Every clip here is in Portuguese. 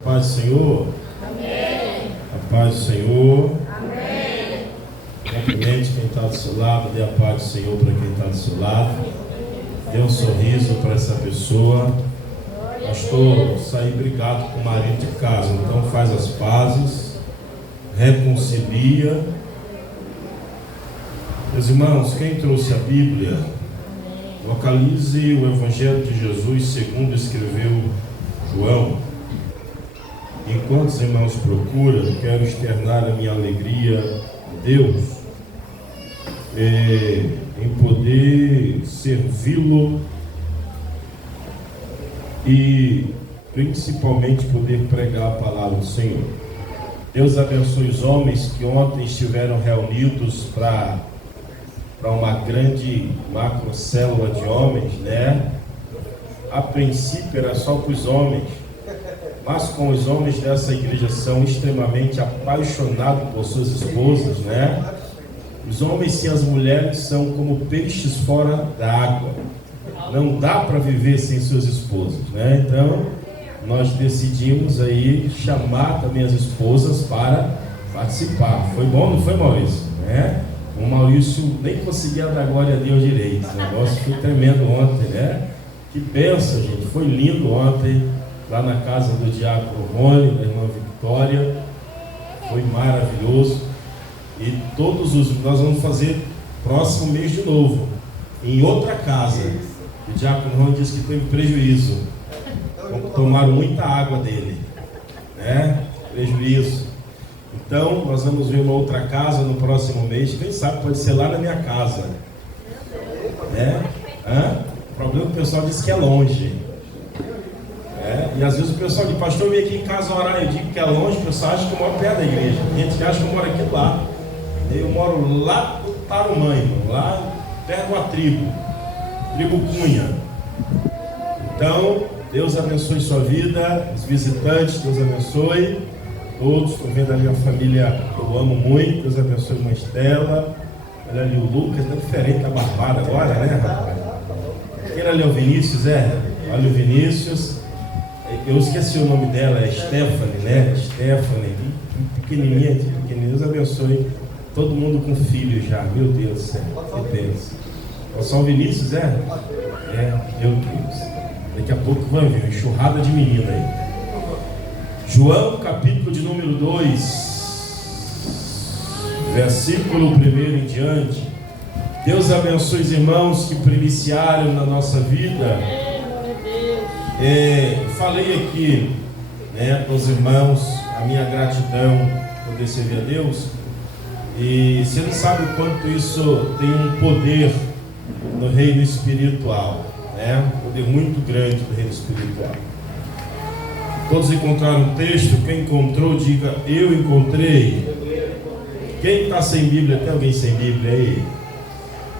A paz do Senhor. Amém. A paz do Senhor. Amém. Cumprimente quem está do seu lado, dê a paz do Senhor para quem está do seu lado. Dê um sorriso para essa pessoa. Pastor, saí brigado com o marido de casa, então faz as pazes, reconcilia. Meus irmãos, quem trouxe a Bíblia, localize o Evangelho de Jesus segundo escreveu João. Enquanto os irmãos procuram, quero externar a minha alegria a Deus em poder servi-lo e principalmente poder pregar a palavra do Senhor. Deus abençoe os homens que ontem estiveram reunidos para uma grande macrocélula de homens, né? A princípio era só para os homens, mas como os homens dessa igreja são extremamente apaixonados por suas esposas, né? Os homens e as mulheres são como peixes fora da água. Não dá para viver sem suas esposas, né? Então, nós decidimos aí chamar também as esposas para participar. Foi bom, não foi, Maurício? Né? O Maurício nem conseguia dar glória a Deus direito. O negócio foi tremendo ontem, né? Que bênção, gente. Foi lindo ontem, lá na casa do diácono Rony, da irmã Victória. Foi maravilhoso. E nós vamos fazer próximo mês de novo, em outra casa. O diácono Rony disse que teve prejuízo. Tomaram muita água dele, né? Prejuízo. Então, nós vamos ver uma outra casa no próximo mês. Quem sabe pode ser lá na minha casa, né? O problema é que o pessoal diz que é longe. E às vezes o pessoal diz, pastor, vem aqui em casa orar. Eu digo que é longe, o pessoal acha que eu moro perto da igreja. Tem gente que acha que eu moro aqui lá. Eu moro lá no Tarumã, lá perto de uma tribo Cunha. Então, Deus abençoe sua vida, os visitantes, Deus abençoe todos. Estou vendo ali a família que eu amo muito. Deus abençoe a irmã Estela. Olha ali o Lucas, está diferente da Barbada agora, né, rapaz? Quem ali é o Vinícius, Olha o Vinícius. Eu esqueci o nome dela, é Stephanie, né? Stephanie, pequenininha. Deus abençoe todo mundo com filho já, meu Deus do céu, que Deus. É só o Vinícius, meu Deus. Daqui a pouco vai vir uma enxurrada de menina aí. João, capítulo de número 2, versículo 1 em diante. Deus abençoe os irmãos que primiciaram na nossa vida. Falei aqui, né, para os irmãos, a minha gratidão por poder servir a Deus. E você não sabe o quanto isso tem um poder no reino espiritual, né? Um poder muito grande no reino espiritual. Todos encontraram um texto? Quem encontrou, diga, eu encontrei. Quem está sem Bíblia? Tem alguém sem Bíblia aí?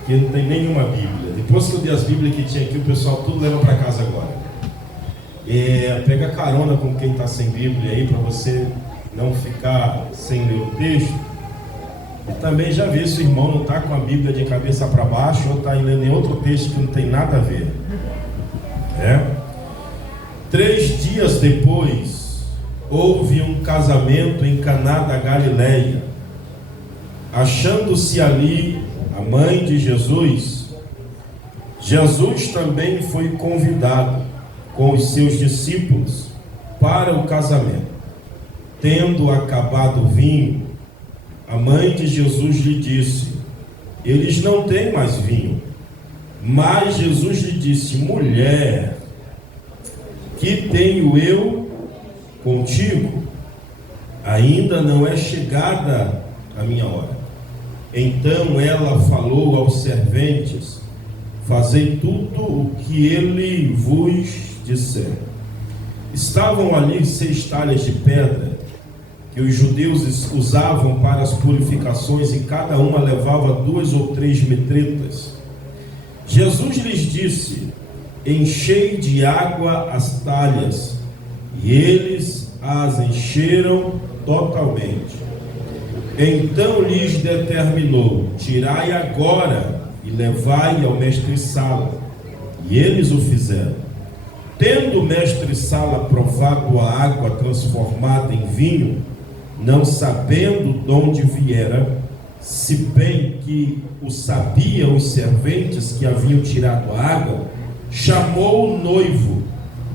Que não tem nenhuma Bíblia. Depois que eu dei as Bíblias que tinha aqui, o pessoal tudo leva para casa agora. Pega carona com quem está sem Bíblia aí, para você não ficar sem ler o texto. E também já vê se o irmão não está com a Bíblia de cabeça para baixo ou está lendo em outro texto que não tem nada a ver. 3 dias depois, houve um casamento em Caná da Galileia. Achando-se ali a mãe de Jesus, Jesus também foi convidado com os seus discípulos para o casamento. Tendo acabado o vinho, a mãe de Jesus lhe disse, eles não têm mais vinho. Mas Jesus lhe disse, mulher, que tenho eu contigo? Ainda não é chegada a minha hora. Então ela falou aos serventes, fazei tudo o que ele vos disser. Estavam ali 6 talhas de pedra, que os judeus usavam para as purificações, e cada uma levava 2 ou 3 metretas. Jesus lhes disse, enchei de água as talhas, e eles as encheram totalmente. Então lhes determinou, tirai agora e levai ao mestre-sala. E eles o fizeram. Tendo o mestre-sala provado a água transformada em vinho, não sabendo de onde viera, se bem que o sabiam os serventes que haviam tirado a água, chamou o noivo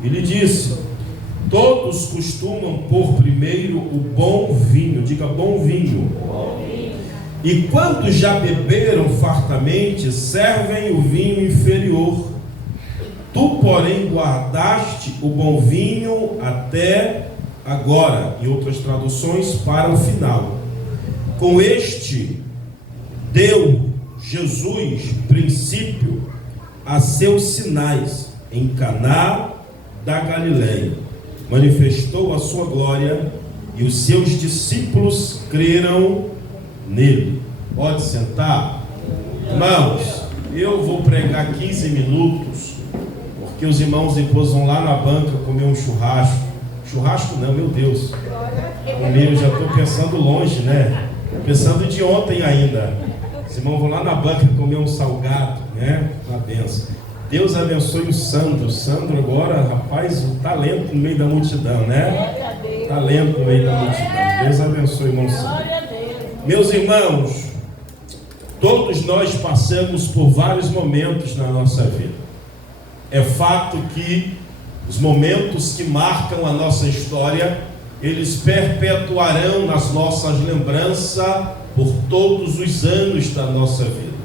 e lhe disse: todos costumam pôr primeiro o bom vinho, diga bom vinho, e quando já beberam fartamente, servem o vinho inferior. Tu, porém, guardaste o bom vinho até agora, em outras traduções, para o final. Com este deu Jesus princípio a seus sinais em Caná da Galileia. Manifestou a sua glória e os seus discípulos creram nele. Pode sentar? Irmãos, eu vou pregar 15 minutos, porque os irmãos depois vão lá na banca comer um churrasco. Churrasco não, meu Deus. Comer, eu já estou pensando longe, né? Pensando de ontem ainda. Os irmãos vão lá na banca comer um salgado, né? Uma benção. Deus abençoe o Sandro. O Sandro agora, rapaz, um talento no meio da multidão, né? Talento no meio da multidão. Deus abençoe o irmão Sandro. Meus irmãos, todos nós passamos por vários momentos na nossa vida. É fato que os momentos que marcam a nossa história, eles perpetuarão nas nossas lembranças por todos os anos da nossa vida.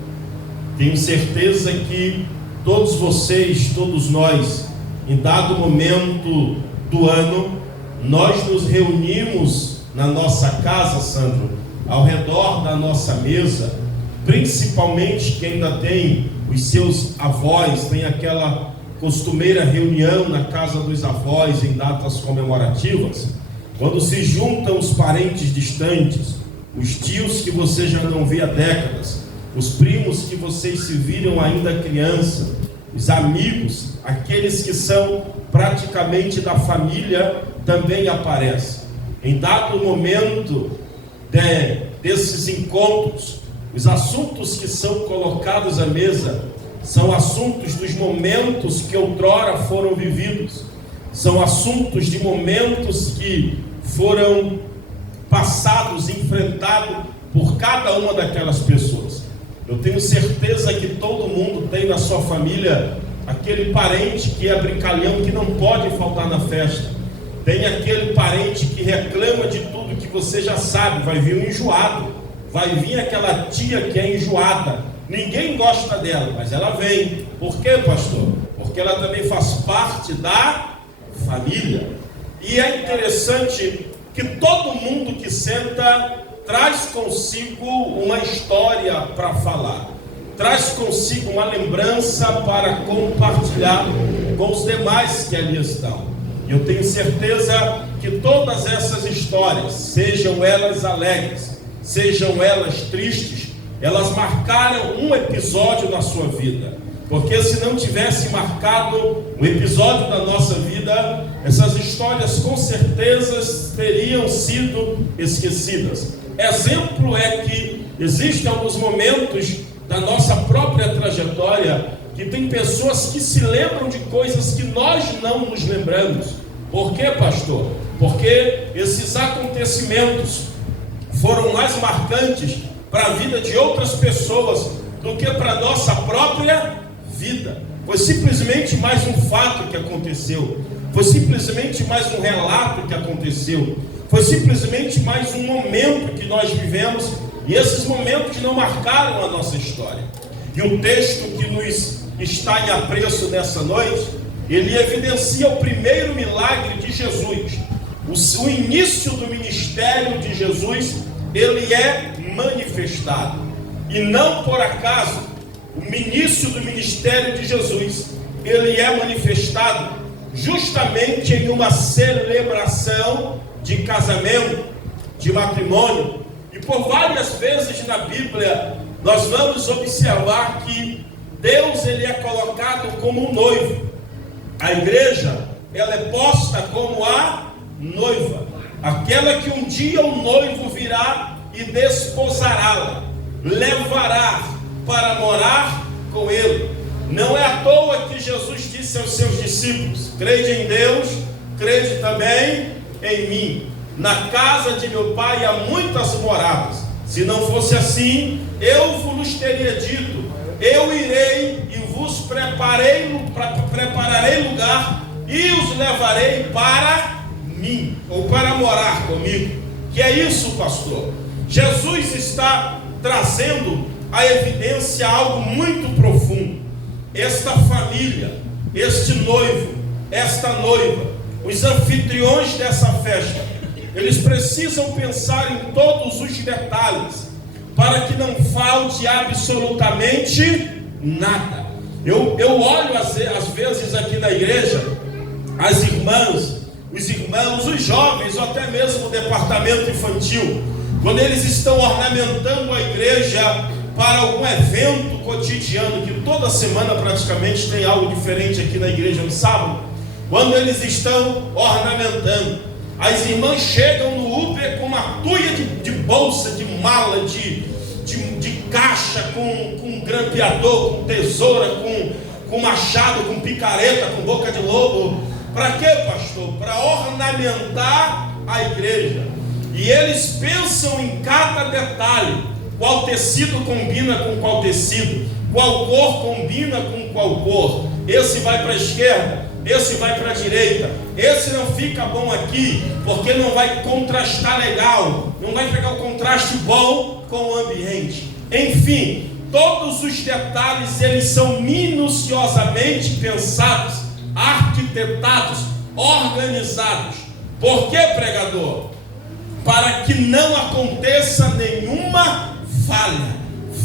Tenho certeza que todos vocês, todos nós, em dado momento do ano, nós nos reunimos na nossa casa, Sandro, ao redor da nossa mesa, principalmente quem ainda tem os seus avós, tem aquela costumeira reunião na casa dos avós em datas comemorativas, quando se juntam os parentes distantes, os tios que você já não vê há décadas, os primos que vocês se viram ainda criança, os amigos, aqueles que são praticamente da família, também aparecem. Em dado momento desses encontros, os assuntos que são colocados à mesa são assuntos dos momentos que outrora foram vividos, são assuntos de momentos que foram passados, enfrentados por cada uma daquelas pessoas. Eu tenho certeza que todo mundo tem na sua família aquele parente que é brincalhão, que não pode faltar na festa. Tem aquele parente que reclama de tudo, que você já sabe, vai vir um enjoado, vai vir aquela tia que é enjoada. Ninguém gosta dela, mas ela vem. Por quê, pastor? Porque ela também faz parte da família. E é interessante que todo mundo que senta traz consigo uma história para falar, traz consigo uma lembrança para compartilhar com os demais que ali estão. E eu tenho certeza que todas essas histórias, sejam elas alegres, sejam elas tristes, elas marcaram um episódio na sua vida. Porque se não tivesse marcado um episódio da nossa vida, essas histórias com certeza teriam sido esquecidas. Exemplo é que existem alguns momentos da nossa própria trajetória que tem pessoas que se lembram de coisas que nós não nos lembramos. Por quê, pastor? Porque esses acontecimentos foram mais marcantes para a vida de outras pessoas do que para a nossa própria vida. Foi simplesmente mais um fato que aconteceu, foi simplesmente mais um relato que aconteceu, foi simplesmente mais um momento que nós vivemos, e esses momentos não marcaram a nossa história. E o texto que nos está em apreço nessa noite, ele evidencia o primeiro milagre de Jesus. O início do ministério de Jesus, ele é manifestado. E não por acaso, o início do ministério de Jesus, ele é manifestado justamente em uma celebração de casamento, de matrimônio. E por várias vezes na Bíblia, nós vamos observar que Deus, ele é colocado como um noivo. A igreja, ela é posta como a noiva, aquela que um dia o noivo virá e desposará-la, levará para morar com ele. Não é à toa que Jesus disse aos seus discípulos: crede em Deus, crede também em mim. Na casa de meu pai há muitas moradas. Se não fosse assim, eu vos teria dito: eu irei e vos prepararei lugar e os levarei para mim, ou para morar comigo. Que é isso, pastor? Jesus está trazendo a evidência algo muito profundo. Esta família, este noivo, esta noiva, os anfitriões dessa festa, eles precisam pensar em todos os detalhes, para que não falte absolutamente nada. Eu olho às vezes aqui na igreja, as irmãs, os irmãos, os jovens, ou até mesmo o departamento infantil, quando eles estão ornamentando a igreja para algum evento cotidiano, que toda semana praticamente tem algo diferente aqui na igreja no sábado, quando eles estão ornamentando, as irmãs chegam no Uber com uma tuia de bolsa, de mala, de caixa, com grampeador, com tesoura, com machado, com picareta, com boca de lobo. Para quê, pastor? Para ornamentar a igreja. E eles pensam em cada detalhe: qual tecido combina com qual tecido, qual cor combina com qual cor. Esse vai para a esquerda, esse vai para a direita, esse não fica bom aqui, porque não vai contrastar legal, não vai pegar o contraste bom com o ambiente. Enfim, todos os detalhes, eles são minuciosamente pensados, arquitetados, organizados. Por que, pregador? Para que não aconteça nenhuma falha.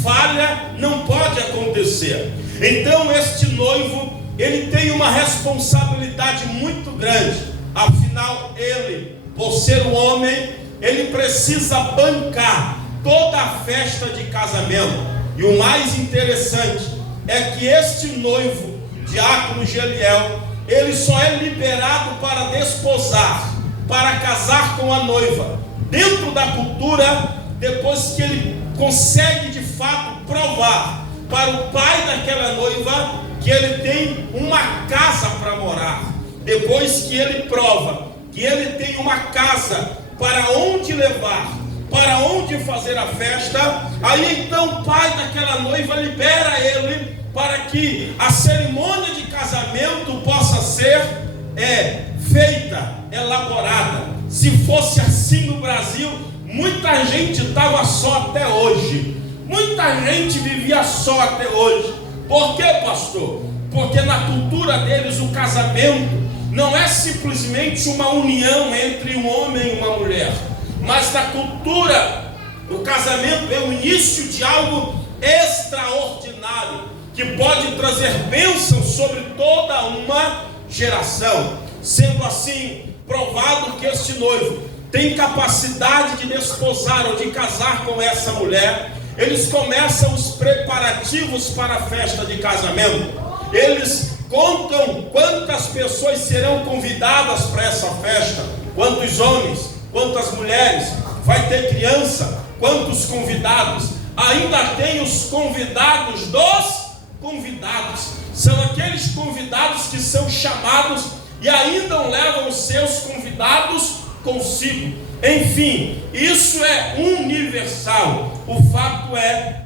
Falha não pode acontecer. Então este noivo, ele tem uma responsabilidade muito grande. Afinal, ele, por ser um homem, ele precisa bancar toda a festa de casamento. E o mais interessante é que este noivo, diácono Geliel, ele só é liberado para desposar, para casar com a noiva, dentro da cultura, depois que ele consegue de fato provar para o pai daquela noiva que ele tem uma casa para morar. Depois que ele prova que ele tem uma casa para onde levar, para onde fazer a festa, aí então o pai daquela noiva libera ele para que a cerimônia de casamento possa ser feita, elaborada. Se fosse assim no Brasil, muita gente estava só até hoje, muita gente vivia só até hoje. Por quê, pastor? Porque na cultura deles o casamento não é simplesmente uma união entre um homem e uma mulher, mas na cultura o casamento é o início de algo extraordinário, que pode trazer bênção sobre toda uma geração. Sendo assim, provado que este noivo tem capacidade de desposar ou de casar com essa mulher, eles começam os preparativos para a festa de casamento. Eles contam quantas pessoas serão convidadas para essa festa, quantos homens, quantas mulheres, vai ter criança, quantos convidados. Ainda tem os convidados dos convidados, são aqueles convidados que são chamados e ainda levam os seus convidados consigo. Enfim, isso é universal. O fato é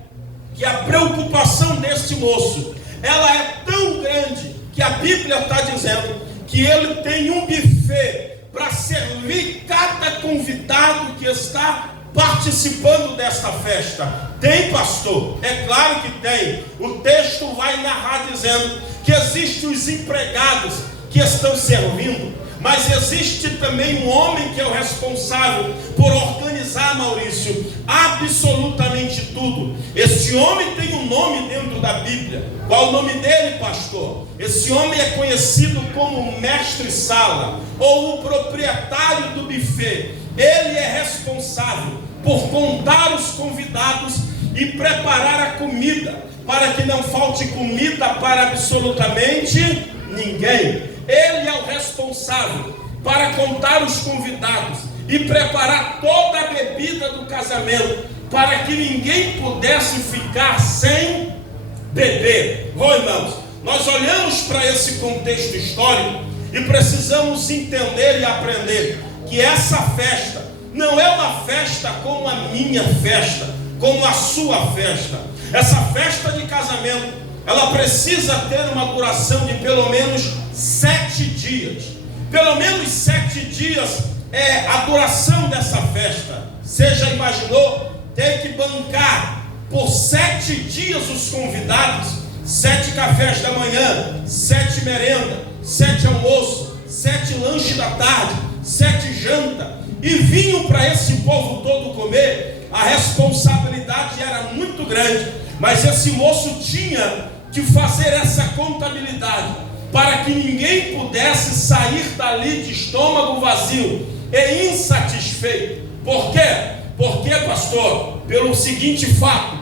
que a preocupação deste moço, ela é tão grande que a Bíblia está dizendo que ele tem um buffet para servir cada convidado que está participando desta festa. Tem, pastor? É claro que tem. O texto vai narrar dizendo que existem os empregados que estão servindo, mas existe também um homem que é o responsável por organizar, Maurício, absolutamente tudo. Esse homem tem um nome dentro da Bíblia. Qual o nome dele, pastor? Esse homem é conhecido como mestre-sala, ou o proprietário do buffet. Ele é responsável por contar os convidados e preparar a comida, para que não falte comida para absolutamente ninguém. Ele é o responsável para contar os convidados e preparar toda a bebida do casamento, para que ninguém pudesse ficar sem beber. Irmãos, nós olhamos para esse contexto histórico e precisamos entender e aprender que essa festa não é uma festa como a minha festa, como a sua festa. Essa festa de casamento, ela precisa ter uma duração de pelo menos 7 dias. Pelo menos 7 dias é a duração dessa festa. Você já imaginou ter que bancar por 7 dias os convidados? 7 cafés da manhã, 7 merenda, 7 almoço, 7 lanche da tarde, 7 janta, e vinho para esse povo todo comer. A responsabilidade era muito grande, mas esse moço tinha que fazer essa contabilidade para que ninguém pudesse sair dali de estômago vazio e insatisfeito. Por quê? Porque, pastor, pelo seguinte fato: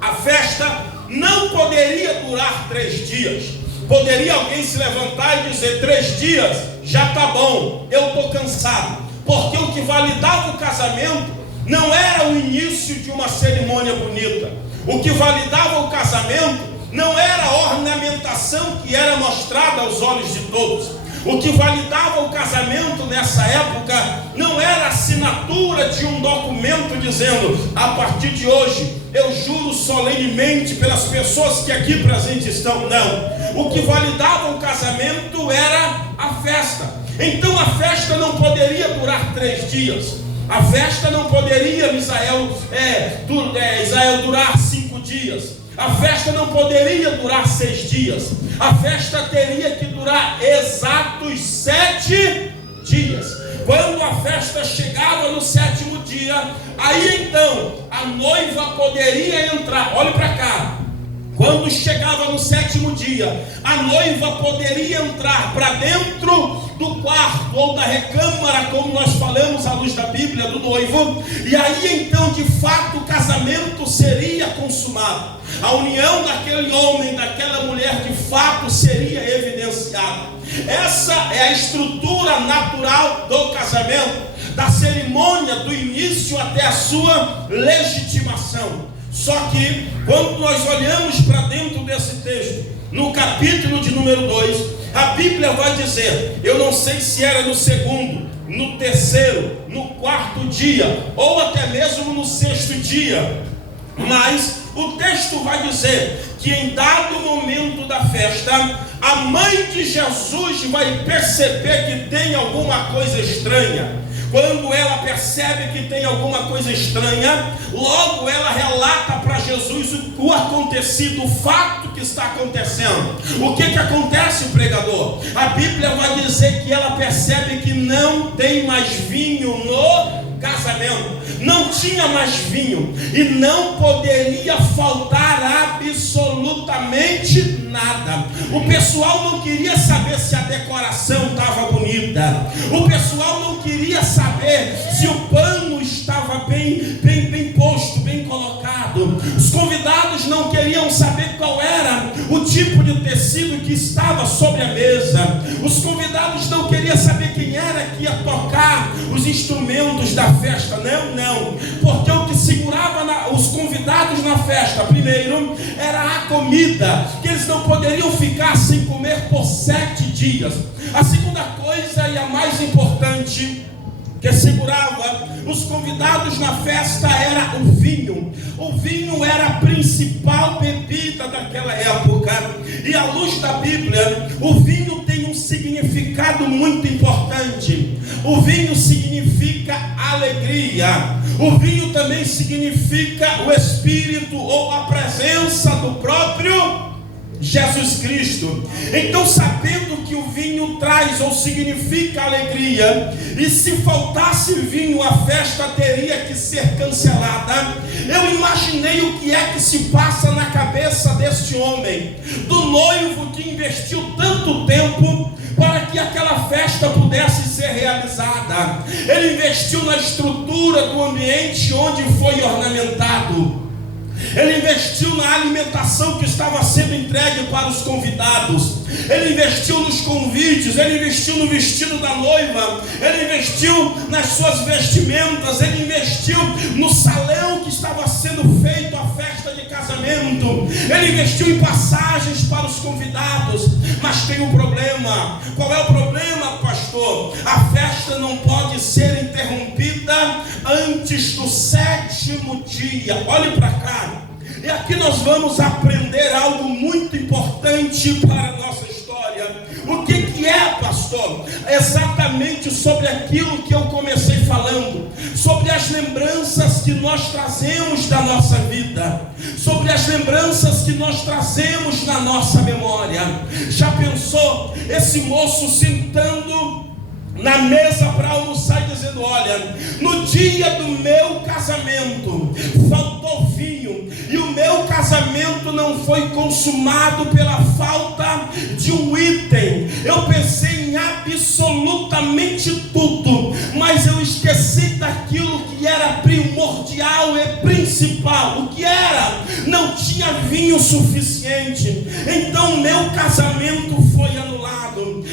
a festa não poderia durar 3 dias. Poderia alguém se levantar e dizer: 3 dias já está bom, eu estou cansado. Porque o que validava o casamento não era o início de uma cerimônia bonita. O que validava o casamento não era a ornamentação que era mostrada aos olhos de todos. O que validava o casamento nessa época não era a assinatura de um documento dizendo: a partir de hoje eu juro solenemente pelas pessoas que aqui presentes estão. Não. O que validava o casamento era a festa. Então a festa não poderia durar 3 dias. A festa não poderia, Israel, durar 5 dias. A festa não poderia durar 6 dias. A festa teria que durar exatos 7 dias. Quando a festa chegava no 7º dia, aí então a noiva poderia entrar. Olhe para cá. Quando chegava no 7º dia, a noiva poderia entrar para dentro do quarto ou da recâmara, como nós falamos à luz da Bíblia, do noivo. E aí então, de fato, o casamento seria consumado. A união daquele homem, daquela mulher, de fato seria evidenciada. Essa é a estrutura natural do casamento, da cerimônia do início até a sua legitimação. Só que quando nós olhamos para dentro desse texto, no capítulo de número 2, a Bíblia vai dizer, eu não sei se era no 2º, no 3º, no 4º dia, ou até mesmo no 6º dia, mas o texto vai dizer que em dado momento da festa, a mãe de Jesus vai perceber que tem alguma coisa estranha. Quando ela percebe que tem alguma coisa estranha, logo ela relata para Jesus o acontecido, o fato que está acontecendo. O que acontece, pregador? A Bíblia vai dizer que ela percebe que não tem mais vinho no casamento. Não tinha mais vinho e não poderia faltar absolutamente nada. O pessoal não queria saber se a decoração estava bonita. O pessoal não queria saber se o pano estava bem posto, bem colocado. Os convidados não queriam saber qual era o tipo de tecido que estava sobre a mesa. Os convidados não queriam saber quem era que ia tocar os instrumentos da festa. Não, porque o que segurava os convidados na festa, primeiro, era a comida, que eles não poderiam ficar sem comer por 7 dias. A segunda coisa, e a mais importante, que segurava os convidados na festa era o vinho. O vinho era a principal bebida daquela época. E à luz da Bíblia, o vinho tem um significado muito importante. O vinho significa alegria. O vinho também significa o Espírito ou a presença do próprio Jesus Cristo. Então, sabendo que o vinho traz ou significa alegria, e se faltasse vinho a festa teria que ser cancelada, eu imaginei o que é que se passa na cabeça deste homem, do noivo que investiu tanto tempo para que aquela festa pudesse ser realizada. Ele investiu na estrutura do ambiente onde foi ornamentado. Ele investiu na alimentação que estava sendo entregue para os convidados. Ele investiu nos convites. Ele investiu no vestido da noiva. Ele investiu nas suas vestimentas. Ele investiu no salão que estava sendo feito a festa de casamento. Ele investiu em passagens para os convidados. Mas tem um problema. Qual é o problema, pastor? A festa não pode ser interrompida antes do 7º dia. Olhe para cá. E aqui nós vamos aprender algo muito importante para a nossa história. O que é, pastor? Exatamente sobre aquilo que eu comecei falando, sobre as lembranças que nós trazemos da nossa vida, sobre as lembranças que nós trazemos na nossa memória. Já pensou esse moço sentando na mesa para almoçar e dizendo: olha, no dia do meu casamento faltou vinho, e o meu casamento não foi consumado pela falta de um item. Eu pensei em absolutamente tudo, mas eu esqueci daquilo que era primordial e principal. O que era? Não tinha vinho suficiente. Então meu casamento foi anulado.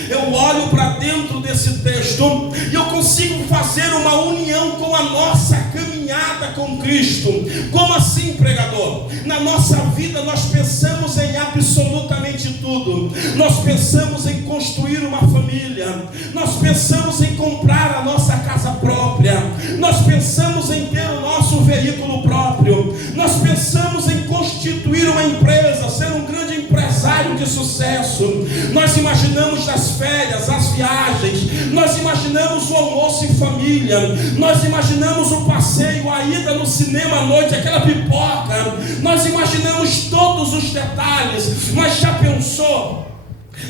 Eu olho para dentro desse texto e eu consigo fazer uma união com a nossa caminhada com Cristo. Como assim, pregador? Na nossa vida nós pensamos em absolutamente tudo. Nós pensamos em construir uma família, nós pensamos em comprar a nossa casa própria, nós pensamos em ter o nosso veículo próprio, nós pensamos em constituir uma empresa, ser um grande empresário de sucesso. Nós imaginamos as férias, as viagens, nós imaginamos o almoço em família, nós imaginamos o passeio, a ida no cinema à noite, aquela pipoca, nós imaginamos todos os detalhes. Mas já pensou?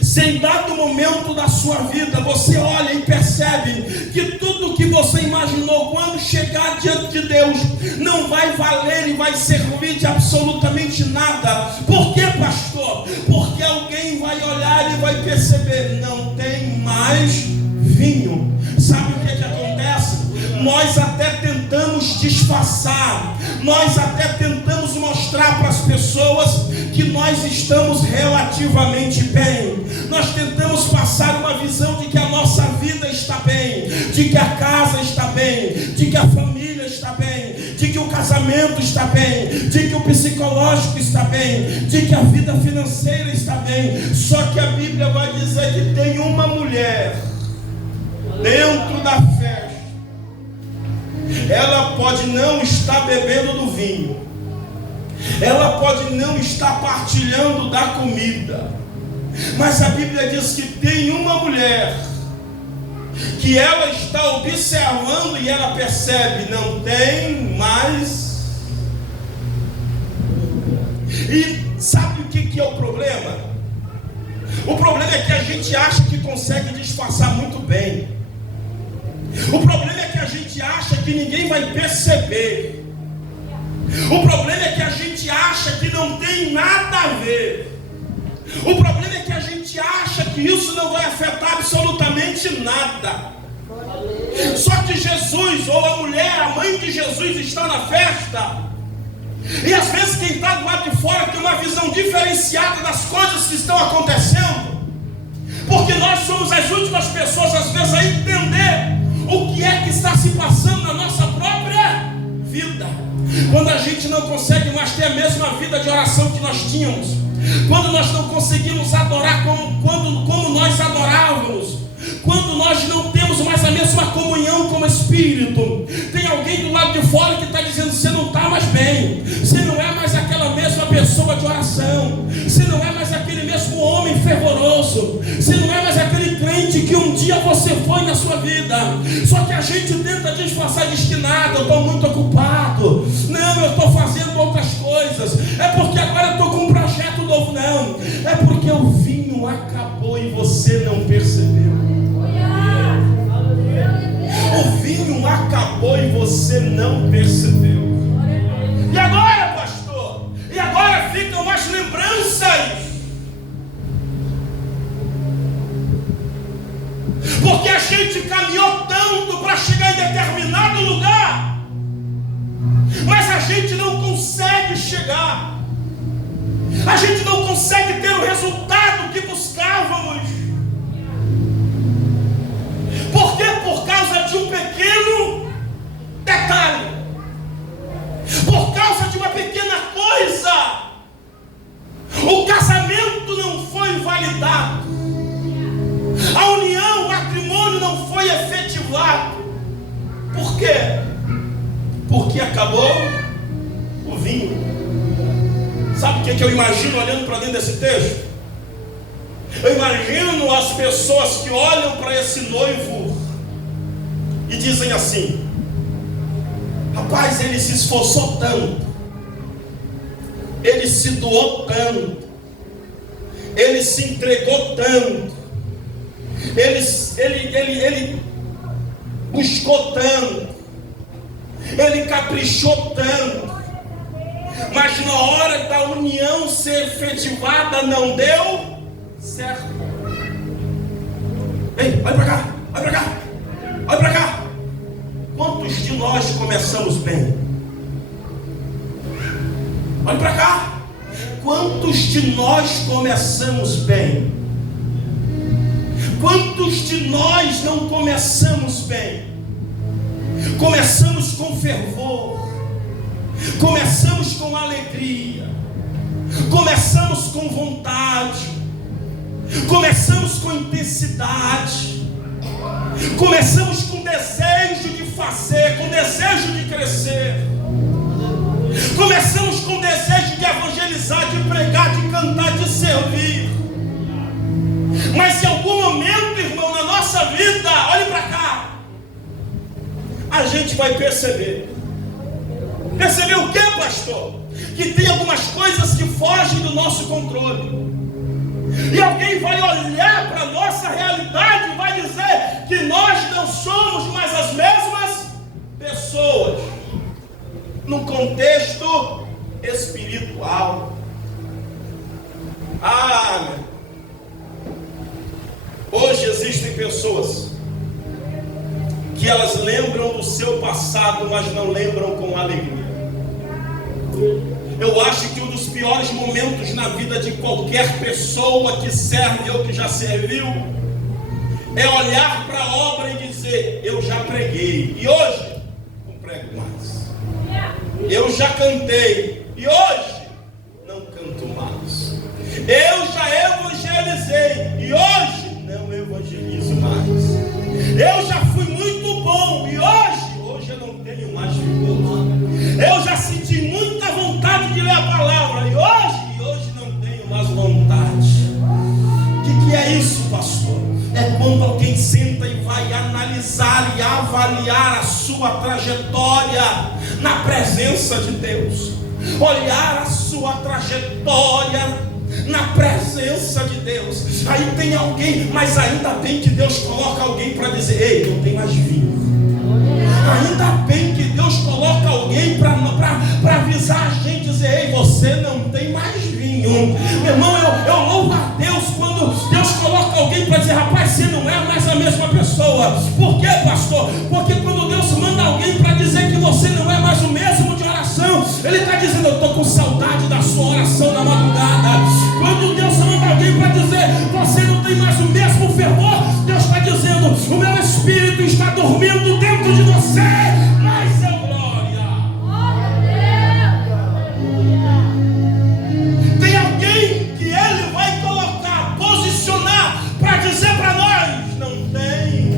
Se em dado momento da sua vida você olha e percebe que tudo que você imaginou, quando chegar diante de Deus, não vai valer e vai servir de absolutamente nada. Por quê, pastor? Porque alguém vai olhar e vai perceber: não tem mais vinho. Sabe o que acontece? Nós até tentamos disfarçar, nós até tentamos mostrar para as pessoas que nós estamos relativamente bem. Nós tentamos passar uma visão de que a nossa vida está bem, de que a casa está bem, de que a família está bem, de que o casamento está bem, de que o psicológico está bem, de que a vida financeira está bem. Só que a Bíblia vai dizer que tem uma mulher dentro da festa. Ela pode não estar bebendo do vinho, ela pode não estar partilhando da comida, mas a Bíblia diz que tem uma mulher que ela está observando e ela percebe: não tem mais. E sabe o que é o problema? O problema é que a gente acha que consegue disfarçar muito bem. O problema é que a gente acha que ninguém vai perceber. O problema é que a gente acha que não tem nada a ver. O problema é que a gente acha que isso não vai afetar absolutamente nada. Só que Jesus, ou a mulher, a mãe de Jesus, está na festa. E às vezes quem está do lado de fora tem uma visão diferenciada das coisas que estão acontecendo. Porque nós somos as últimas pessoas, às vezes, a entender o que é que está se passando na nossa própria vida. Quando a gente não consegue mais ter a mesma vida de oração que nós tínhamos, quando nós não conseguimos adorar como nós adorávamos, quando nós não temos mais a mesma comunhão com o Espírito, tem alguém do lado de fora que está dizendo: você não está mais bem, você não é mais aquela mesma pessoa de oração, você não é mais aquele mesmo homem fervoroso, você não é mais aquele crente que um dia você foi na sua vida. Só que a gente tenta disfarçar, diz que nada, eu estou muito ocupado, não, eu estou fazendo outras coisas, é porque agora eu estou com um projeto novo. Não, é porque o vinho acabou e você não percebeu. O vinho acabou e você não percebeu. E agora, pastor? E agora ficam as lembranças. Porque a gente caminhou tanto para chegar em determinado lugar, mas a gente não consegue chegar. A gente não consegue ter o resultado que buscávamos. Por quê? Por causa de um pequeno detalhe, por causa de uma pequena coisa. quê? Porque acabou o vinho. Sabe o que eu imagino olhando para dentro desse texto? Eu imagino as pessoas que olham para esse noivo e dizem assim: rapaz, ele se esforçou tanto, ele se doou tanto, ele se entregou tanto, ele buscou tanto, ele caprichou tanto, mas na hora da união ser efetivada não deu certo. Ei, olha para cá, olha para cá, olha para cá. Quantos de nós começamos bem? Olha para cá. Quantos de nós começamos bem? Quantos de nós não começamos bem? Começamos com fervor, começamos com alegria, começamos com vontade, começamos com intensidade, começamos com desejo de fazer, com desejo de crescer, começamos com desejo de evangelizar, de pregar, de cantar, de servir. Mas em algum momento, irmão, na nossa vida, olhe para cá, a gente vai perceber o que, pastor? Que tem algumas coisas que fogem do nosso controle. E alguém vai olhar para a nossa realidade e vai dizer que nós não somos mais as mesmas pessoas, no contexto espiritual. Hoje existem pessoas que elas lembram do seu passado, mas não lembram com alegria. Eu acho que um dos piores momentos na vida de qualquer pessoa que serve ou que já serviu é olhar para a obra e dizer: eu já preguei e hoje não prego mais. Eu já cantei e hoje não canto mais. Eu já evangelizei e hoje não evangelizo mais. Eu já fui muito bom e hoje eu não tenho mais vigor. Eu já senti muita vontade de ler a palavra e hoje não tenho mais vontade. O que é isso, pastor? É quando alguém senta e vai analisar e avaliar a sua trajetória na presença de Deus. Olhar a sua trajetória na presença de Deus. Aí tem alguém, mas ainda bem que Deus coloca alguém para dizer: ei, não tem mais vinho. Ainda bem que Deus coloca alguém para avisar a gente, dizer: ei, você não tem mais vinho. Meu irmão, eu louvo a Deus quando Deus coloca alguém para dizer: rapaz, você não é mais a mesma pessoa. Por quê, pastor? Porque quando Deus manda alguém para dizer que você não é mais o mesmo de oração, Ele está dizendo: eu estou com saudade da sua oração na madrugada. Quando Deus manda alguém para dizer: você não tem mais o mesmo fervor, Deus está dizendo: o meu Espírito está dormindo dentro de você. Mas é glória. Tem alguém que Ele vai colocar, posicionar, para dizer para nós: não tem.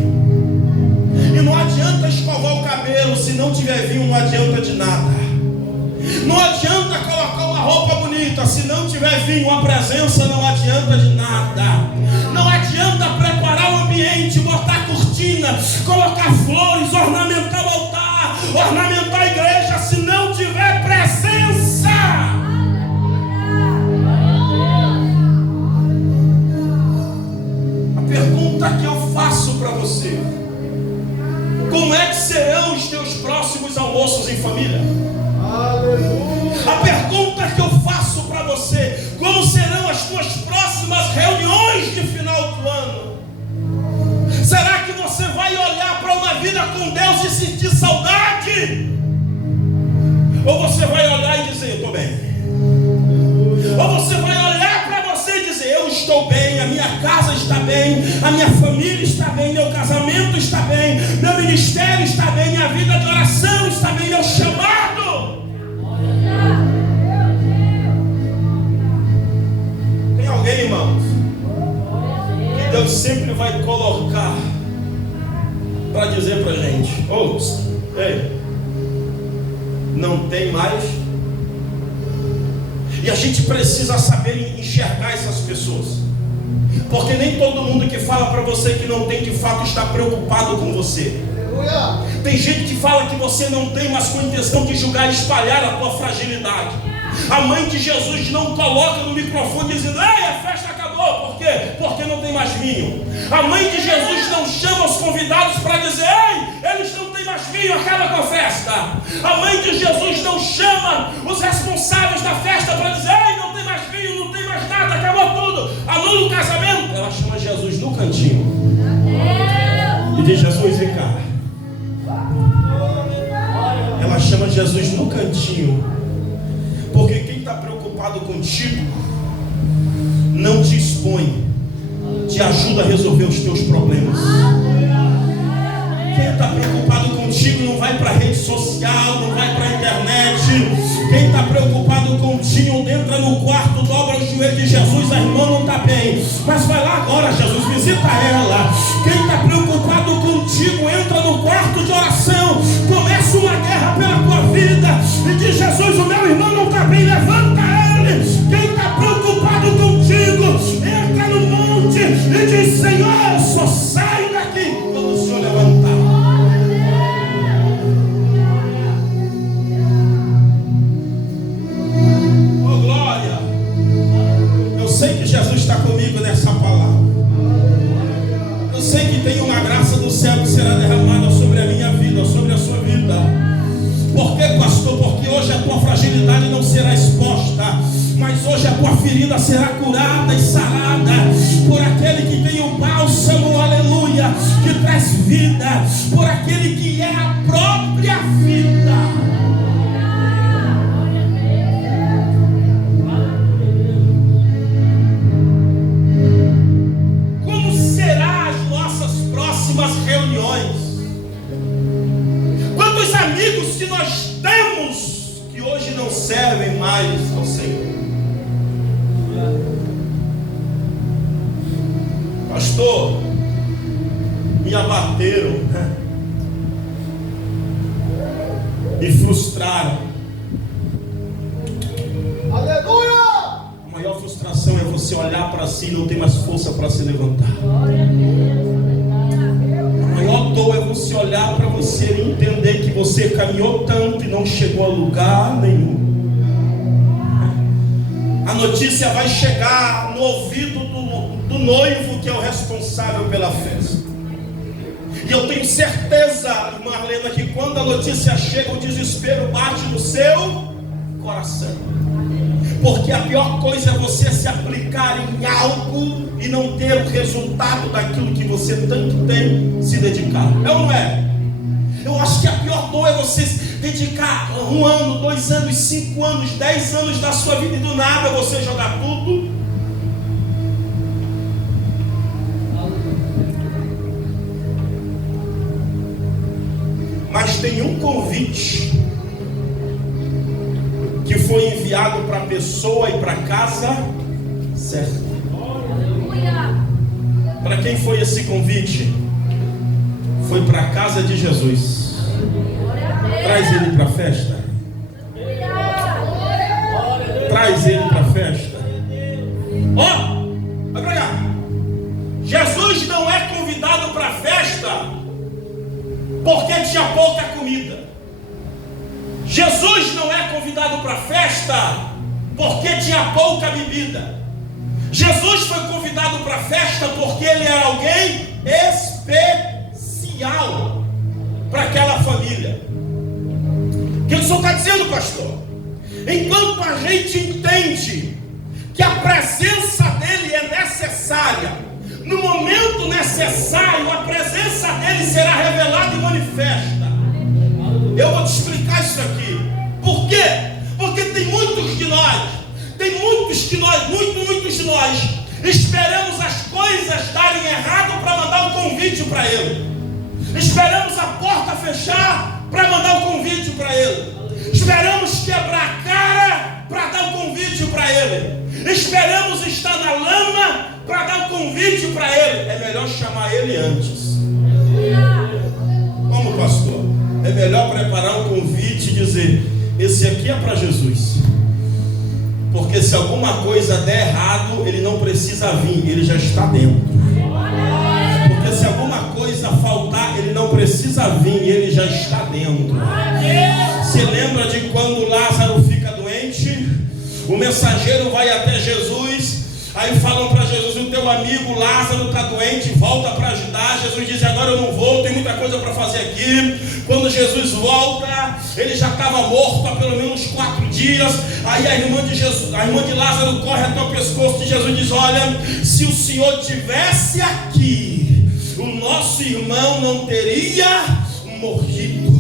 E não adianta escovar o cabelo, se não tiver vinho, não adianta de nada. Não adianta colocar uma roupa bonita, se não tiver vinho, a presença não adianta de nada. Não adianta preparar o ambiente, botar cortina, colocar flores, ornamentar o altar, ornamentar a igreja, se não tiver presença. A pergunta que eu faço para você: como é que serão os teus próximos almoços em família? A pergunta que eu faço para você: como serão as tuas próximas reuniões de final do ano? Será que você vai olhar para uma vida com Deus e sentir saudade? Ou você vai olhar e dizer: eu estou bem? Ou você vai olhar para você e dizer: eu estou bem, a minha casa está bem, a minha família está bem, meu casamento está bem, meu ministério está bem, minha vida de oração está bem, meu chamado? Tem alguém, irmãos, que Deus sempre vai colocar para dizer para a gente: Ei, não tem mais. E a gente precisa saber enxergar essas pessoas, porque nem todo mundo que fala para você que não tem, de fato está preocupado com você. Tem gente que fala que você não tem, mas com a intenção de julgar e espalhar a tua fragilidade. A mãe de Jesus não coloca no microfone dizendo: ei, a festa acabou. Por quê? Porque não tem mais vinho. A mãe de Jesus não chama os convidados para dizer: ei, eles não têm mais vinho, acaba com a festa. A mãe de Jesus não chama os responsáveis da festa para dizer: ei, não tem mais vinho, não tem mais nada, acabou tudo, anula o casamento. Ela chama Jesus no cantinho e diz: Jesus, vem cá. Ela chama Jesus no cantinho, porque quem está preocupado contigo não te expõe, te ajuda a resolver os teus problemas. Quem está preocupado contigo não vai para a rede social, não vai para a internet. Quem está preocupado contigo entra no quarto, dobra o joelho de Jesus: a irmã não está bem, mas vai lá agora, Jesus, visita ela. Quem está preocupado contigo entra no quarto de oração, começa uma guerra pela tua vida e diz: Jesus, o meu irmão não está bem, levanta ele. Quem está preocupado contigo entra no monte e diz: Senhor, eu só saio daqui quando o Senhor levantar. Oh glória! Eu sei que Jesus está comigo nessa palavra. Eu sei que tem uma graça do céu que será derramada sobre a minha vida, sobre a sua vida. Por quê, pastor? Porque hoje a tua fragilidade não será exposta, mas hoje a tua ferida será curada e sarada por aquele que tem o bálsamo, aleluia, que traz vida, por aquele que é a própria vida. Como serão as nossas próximas reuniões? Quantos amigos que nós temos que hoje não servem mais ao Senhor? Pastor, me abateram, me frustraram. Aleluia! A maior frustração é você olhar para si e não ter mais força para se levantar. A maior dor é você olhar para você e entender que você caminhou tanto e não chegou a lugar nenhum. A notícia vai chegar no ouvido do noivo, que é o responsável pela festa. E eu tenho certeza, irmã Arlena, que quando a notícia chega, o desespero bate no seu coração. Porque a pior coisa é você se aplicar em algo e não ter o resultado daquilo que você tanto tem se dedicado. É ou não é? Eu acho que a pior dor é você dedicar 1 ano, 2 anos, 5 anos, 10 anos da sua vida e do nada você jogar tudo. Mas tem um convite que foi enviado para a pessoa e para a casa certa. Para quem foi esse convite? Foi para a casa de Jesus. Traz ele para a festa. Traz ele para a festa. Ó, vai para cá. Jesus não é convidado para a festa porque tinha pouca comida. Jesus não é convidado para a festa porque tinha pouca bebida. Jesus foi convidado para a festa porque ele era alguém especial para aquela família. O que o senhor está dizendo, pastor? Enquanto a gente entende que a presença dele é necessária, no momento necessário a presença dele será revelada e manifesta. Eu vou te explicar isso aqui. Por quê? Porque tem muitos de nós esperamos as coisas darem errado para mandar um convite para ele. Esperamos a porta fechar para mandar um convite para ele. Esperamos quebrar a cara para dar um convite para ele. Esperamos estar na lama para dar um convite para ele. É melhor chamar ele antes. Como, pastor? É melhor preparar um convite e dizer: esse aqui é para Jesus. Porque se alguma coisa der errado, ele não precisa vir, ele já está dentro. Porque se alguma coisa faltar, ele não precisa vir, ele já está dentro. Se lembra de quando Lázaro fica doente? O mensageiro vai até Jesus, aí falam para Jesus: o teu amigo Lázaro está doente, volta para ajudar. Jesus diz: agora eu não vou, tem muita coisa para fazer aqui. Quando Jesus volta, ele já estava morto há pelo menos 4 dias. Aí a irmã de Lázaro corre até o pescoço de Jesus e diz: olha, se o Senhor tivesse aqui, o nosso irmão não teria morrido.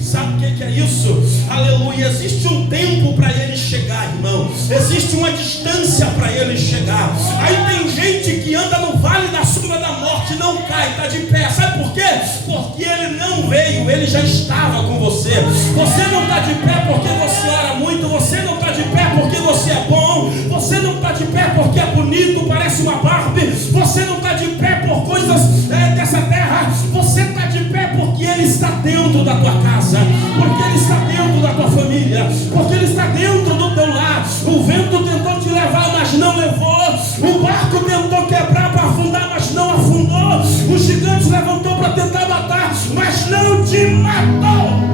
Sabe o que é isso? Aleluia. Existe um tempo para ele chegar, irmão. Existe uma distância para ele chegar. Aí tem gente que anda no vale da sombra da morte, não cai, está de pé. Sabe por quê? Porque ele não veio, ele já estava com você. Você não está de pé porque você ora muito. Você não está de pé porque você é bom. Você não está de pé porque é bonito, parece uma Barbie. Você não está de pé por coisas dessa terra. Você está de pé porque ele está dentro da tua casa, porque ele está dentro da tua família, porque ele está dentro do teu lar. O vento tentou te levar, mas não levou. O barco tentou quebrar para afundar, mas não afundou. O gigante se levantou para tentar matar, mas não te matou.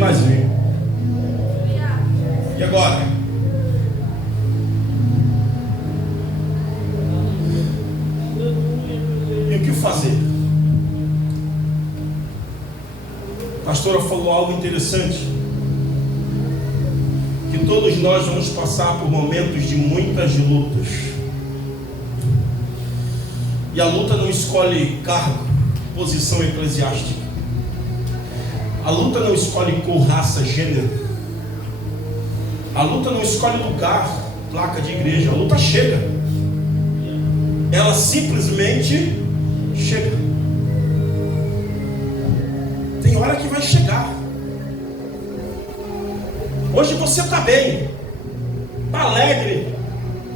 Mais ver. E agora? E o que fazer? A pastora falou algo interessante, que todos nós vamos passar por momentos de muitas lutas. E a luta não escolhe cargo, posição eclesiástica. A luta não escolhe cor, raça, gênero. A luta não escolhe lugar, placa de igreja. A luta chega. Ela simplesmente chega. Tem hora que vai chegar. Hoje você está bem, está alegre.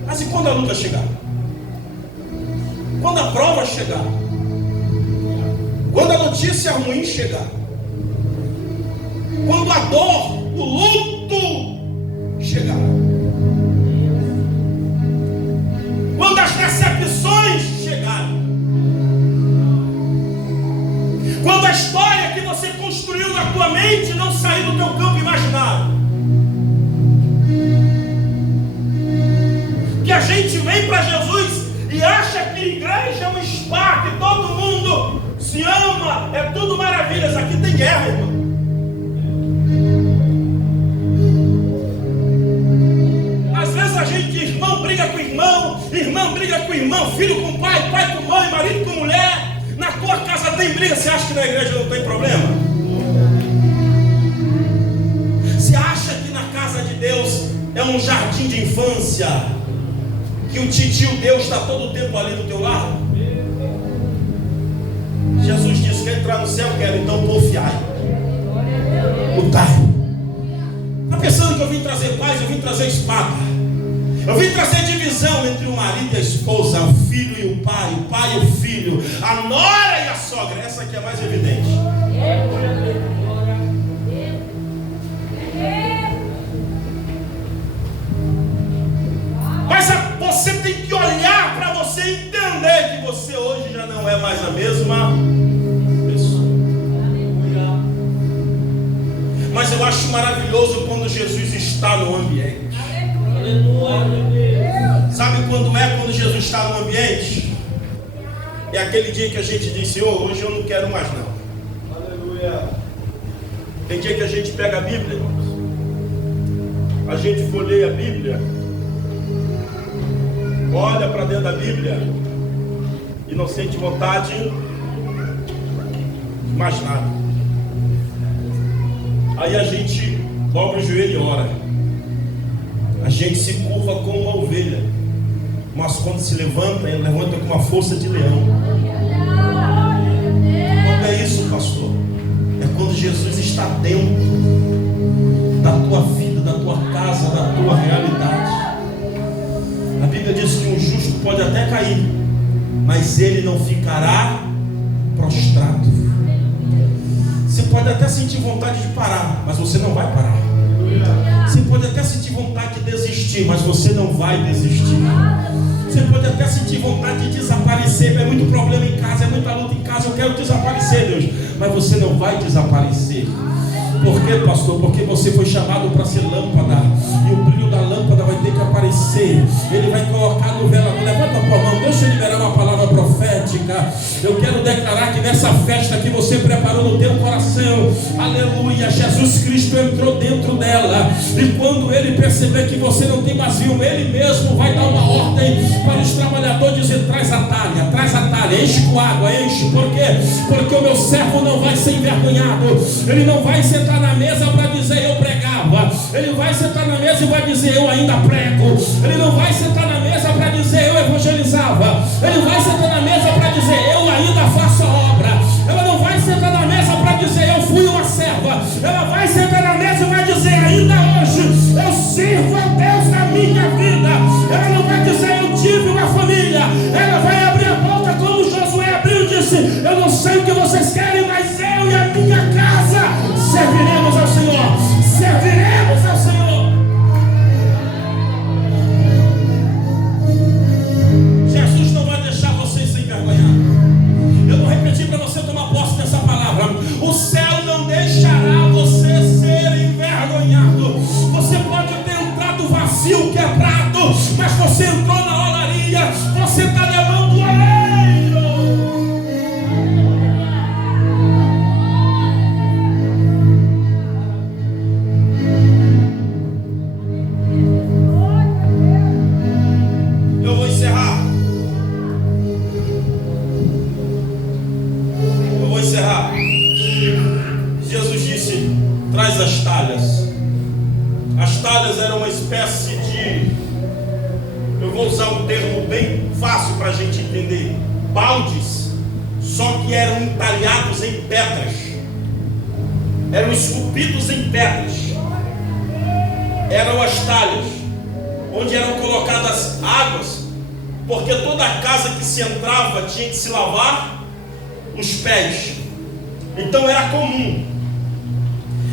Mas e quando a luta chegar? Quando a prova chegar? Quando a notícia ruim chegar? Quando a dor, o luto chegar? Quando as decepções chegarem? Quando a história que você construiu na tua mente não sair do teu campo imaginário? Que a gente vem para Jesus e acha que a igreja é um spa, que todo mundo se ama, é tudo maravilhas. Aqui tem guerra, irmão. Irmão briga com irmão, filho com pai, pai com mãe, marido com mulher. Na tua casa tem briga, você acha que na igreja não tem problema? Você acha que na casa de Deus é um jardim de infância, que o titio Deus está todo o tempo ali do teu lado? Jesus disse: quer entrar no céu? Quero, então porfiai, lutai. Está pensando que eu vim trazer paz? Eu vim trazer espada. Eu vim trazer divisão entre o marido e a esposa, o filho e o pai e o filho, a nora e a sogra. Essa aqui é mais evidente. Mas você tem que olhar para você entender que você hoje já não é mais a mesma pessoa. Mas eu acho maravilhoso quando Jesus está no ambiente. Sabe quando é quando Jesus está no ambiente? É aquele dia que a gente diz: Senhor, hoje eu não quero mais não. Aleluia. Tem dia que a gente pega a Bíblia, irmãos, a gente folheia a Bíblia, olha para dentro da Bíblia e não sente vontade de mais nada. Aí a gente dobra o joelho e ora. A gente se curva como uma ovelha, mas quando se levanta, ele levanta com uma força de leão. Quando é isso, pastor? É quando Jesus está dentro da tua vida, da tua casa, da tua realidade. A Bíblia diz que um justo pode até cair, mas ele não ficará prostrado. Você pode até sentir vontade de parar, mas você não vai parar. Você pode até sentir vontade de desistir, mas você não vai desistir. Você pode até sentir vontade de desaparecer. É muito problema em casa, é muita luta em casa. Eu quero desaparecer, Deus, mas você não vai desaparecer. Por quê, pastor? Porque você foi chamado para ser lâmpada, e o brilho da lâmpada vai ter que aparecer. Ele vai colocar no velador. Levanta a tua mão, deixa eu liberar uma palavra profética. Eu quero declarar que nessa festa que você preparou no teu coração, aleluia, Jesus Cristo entrou dentro dela, e quando ele perceber que você não tem vazio, ele mesmo vai dar uma ordem para os trabalhadores, dizer: traz a talha, enche com água, enche. Por quê? Porque o meu servo não vai ser envergonhado. Ele não vai sentar na mesa para dizer: eu pregava. Ele vai sentar na mesa e vai dizer: eu ainda prego. Ele não vai sentar na mesa para dizer: eu evangelizava. Ele vai sentar na mesa para dizer: eu ainda faço a obra. Ela não vai sentar na mesa para dizer: eu fui uma serva. Ela vai sentar na mesa e vai dizer: ainda hoje eu sirvo a Deus na minha vida. Ela não vai dizer: eu tive uma família. Ela vai abrir a boca como Josué abriu e disse: eu não sei o que vocês querem, mas eu e a minha casa serviremos ao Senhor. Serviremos ao Senhor. Jesus não vai deixar vocês se envergonhar. Eu vou repetir para você tomar posse dessa palavra. O céu não deixará você ser envergonhado. Você pode ter entrado vazio, quebrado, mas você entrou na olaria. Você está levando o oleiro. Jesus disse: traz as talhas. As talhas eram uma espécie de, eu vou usar um termo bem fácil para a gente entender, baldes, só que eram entalhados em pedras, eram esculpidos em pedras. Eram as talhas onde eram colocadas águas, porque toda a casa que se entrava tinha que se lavar os pés. Então era comum.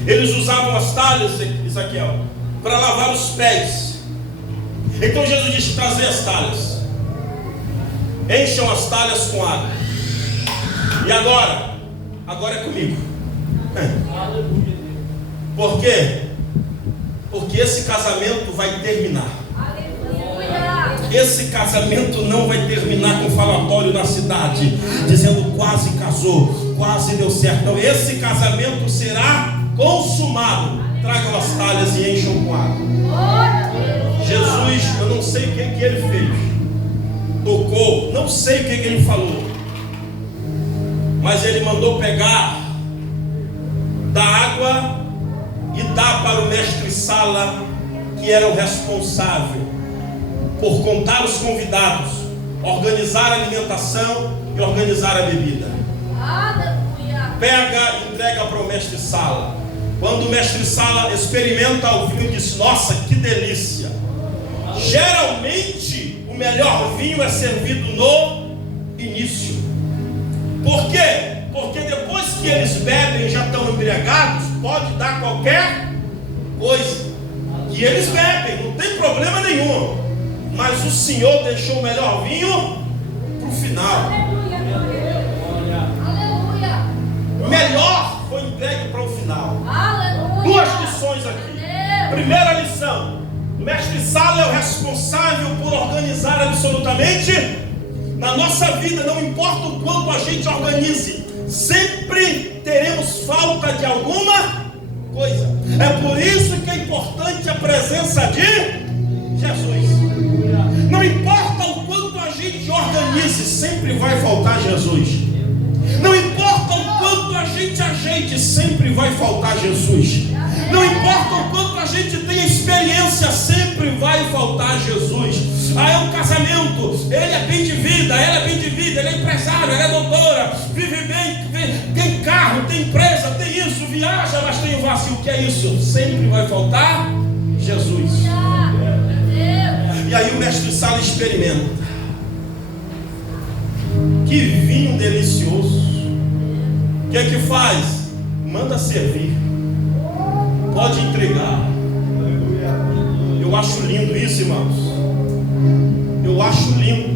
Eles usavam as talhas, Ezequiel, para lavar os pés. Então Jesus disse: trazer as talhas. Encham as talhas com água. E agora é comigo. Por quê? Porque esse casamento vai terminar. Esse casamento não vai terminar com falatório na cidade, dizendo: quase casou, quase deu certo. Não, esse casamento será consumado. Tragam as talhas e encham com água. Jesus, eu não sei o que ele fez, tocou, não sei o que ele falou, mas ele mandou pegar da água e dar para o mestre Sala, que era o responsável por contar os convidados, organizar a alimentação e organizar a bebida. Pega e entrega para o mestre Sala. Quando o mestre Sala experimenta o vinho, diz: nossa, que delícia. Geralmente o melhor vinho é servido no início. Por quê? Porque depois que eles bebem, já estão embriagados, pode dar qualquer coisa. E eles bebem, não tem problema nenhum. Mas o Senhor deixou o melhor vinho para o final. Melhor foi entregue para o final. Duas lições aqui. Primeira lição: o mestre Sala é o responsável por organizar absolutamente na nossa vida. Não importa o quanto a gente organize, sempre teremos falta de alguma coisa. É por isso que é importante a presença de Jesus. Não importa o quanto a gente organize, sempre vai faltar Jesus. Não importa o quanto a gente ajeite, sempre vai faltar Jesus. Não importa o quanto a gente tenha experiência, sempre vai faltar Jesus. É um casamento, ele é bem de vida, ela é bem de vida, ele é empresário, ela é doutora, vive bem, tem carro, tem empresa, tem isso, viaja, mas tem o vazio. O que é isso? Sempre vai faltar Jesus. E aí o mestre Sala experimenta. Que vinho delicioso. O que é que faz? Manda servir. Pode entregar. Eu acho lindo isso, irmãos. Eu acho lindo.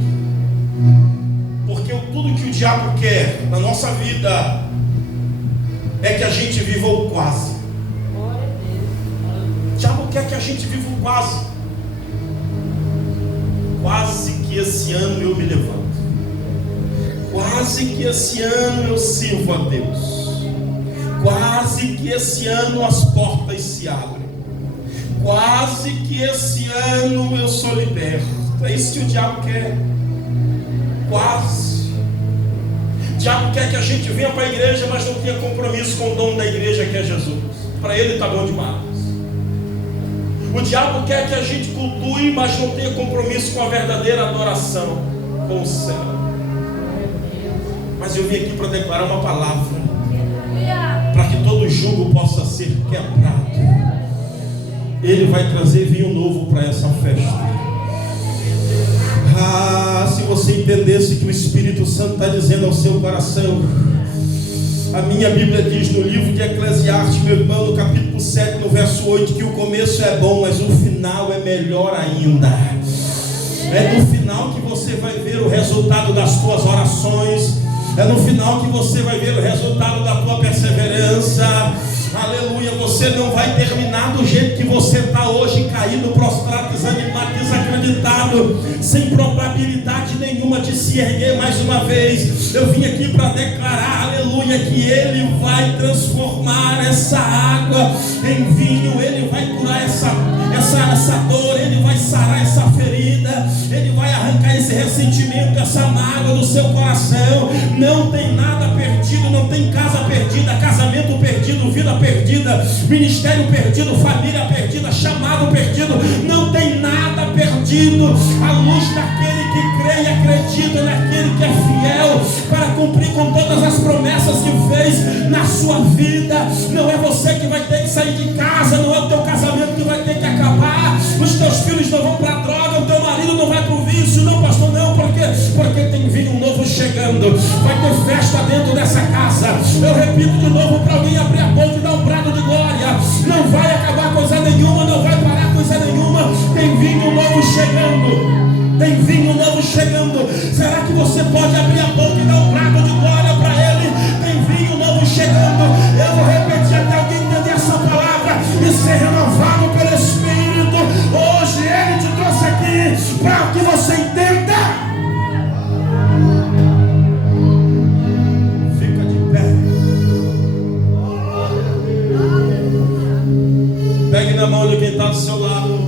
Porque tudo que o diabo quer na nossa vida é que a gente viva o quase. O diabo quer que a gente viva o quase. Quase que esse ano eu me levanto. Quase que esse ano eu sirvo a Deus. Quase que esse ano as portas se abrem. Quase que esse ano eu sou liberto. É isso que o diabo quer. Quase. O diabo quer que a gente venha para a igreja, mas não tenha compromisso com o dono da igreja, que é Jesus. Para ele está bom demais. O diabo quer que a gente cultue, mas não tenha compromisso com a verdadeira adoração, com o céu. Mas eu vim aqui para declarar uma palavra, para que todo jugo possa ser quebrado. Ele vai trazer vinho novo para essa festa. Se você entendesse que o Espírito Santo está dizendo ao seu coração. A minha Bíblia diz no livro de Eclesiastes, meu irmão, no capítulo 7, no verso 8, que o começo é bom, mas o final é melhor ainda. É no final que você vai ver o resultado das tuas orações. É no final que você vai ver o resultado da tua perseverança. Aleluia. Você não vai terminar do jeito que você está hoje, caído, prostrado, desanimado, desacreditado, sem probabilidade nenhuma de se erguer mais uma vez. Eu vim aqui para declarar, aleluia, que Ele vai transformar essa água em vinho. Ele vai curar essa dor. Ele vai sarar essa ferida. Ele vai arrancar esse ressentimento, essa mágoa do seu coração. Não tem nada perdido, não tem casa perdida, casamento perdido, vida perdida, ministério perdido, família perdida, chamado perdido. Não tem nada perdido. A luz daquele que crê e acredita naquele que é fiel para cumprir com todas as promessas que fez na sua vida. Não é você que vai ter que sair de casa, não é o teu casamento que vai ter que acabar, os teus filhos não vão para a droga, o teu marido não vai para o vício. Não, pastor, não, porque tem vinho novo chegando. Vai ter festa dentro dessa casa. Eu repito de novo para alguém abrir a boca e dar um brado de glória. Não vai acabar coisa nenhuma, não vai parar coisa nenhuma. Tem vinho novo chegando. Tem vinho novo chegando. Será que você pode abrir a boca e dar um brado de glória para Ele? Tem vinho novo chegando. Eu vou repetir até alguém entender essa palavra e ser renovado pelo Espírito. Hoje Ele te trouxe aqui para que você entenda. Fica de pé. Pegue na mão de quem está do seu lado.